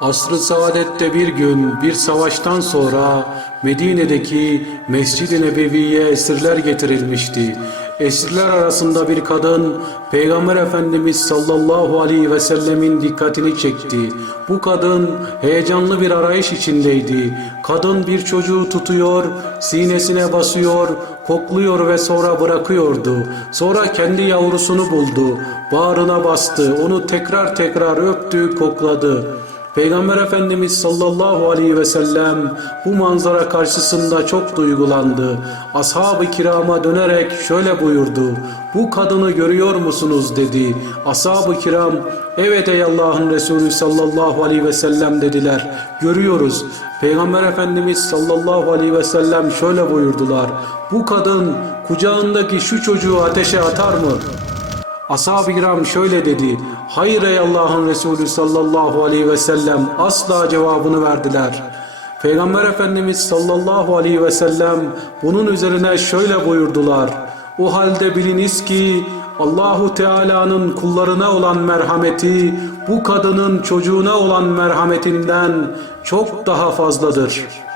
Asr-ı Saadet'te bir gün bir savaştan sonra Medine'deki Mescid-i Nebevi'ye esirler getirilmişti. Esirler arasında bir kadın Peygamber Efendimiz sallallahu aleyhi ve sellemin dikkatini çekti. Bu kadın heyecanlı bir arayış içindeydi. Kadın bir çocuğu tutuyor, sinesine basıyor, kokluyor ve sonra bırakıyordu. Sonra kendi yavrusunu buldu, bağrına bastı, onu tekrar tekrar öptü, kokladı. Peygamber Efendimiz sallallahu aleyhi ve sellem bu manzara karşısında çok duygulandı. Ashab-ı kirama dönerek şöyle buyurdu. Bu kadını görüyor musunuz dedi. Ashab-ı kiram evet ey Allah'ın Resulü sallallahu aleyhi ve sellem dediler. Görüyoruz. Peygamber Efendimiz sallallahu aleyhi ve sellem şöyle buyurdular. Bu kadın kucağındaki şu çocuğu ateşe atar mı? Ashab-ı kiram şöyle dedi. Hayır ey Allah'ın Resulü sallallahu aleyhi ve sellem asla cevabını verdiler. Peygamber Efendimiz sallallahu aleyhi ve sellem bunun üzerine şöyle buyurdular. O halde biliniz ki Allahu Teala'nın kullarına olan merhameti bu kadının çocuğuna olan merhametinden çok daha fazladır.''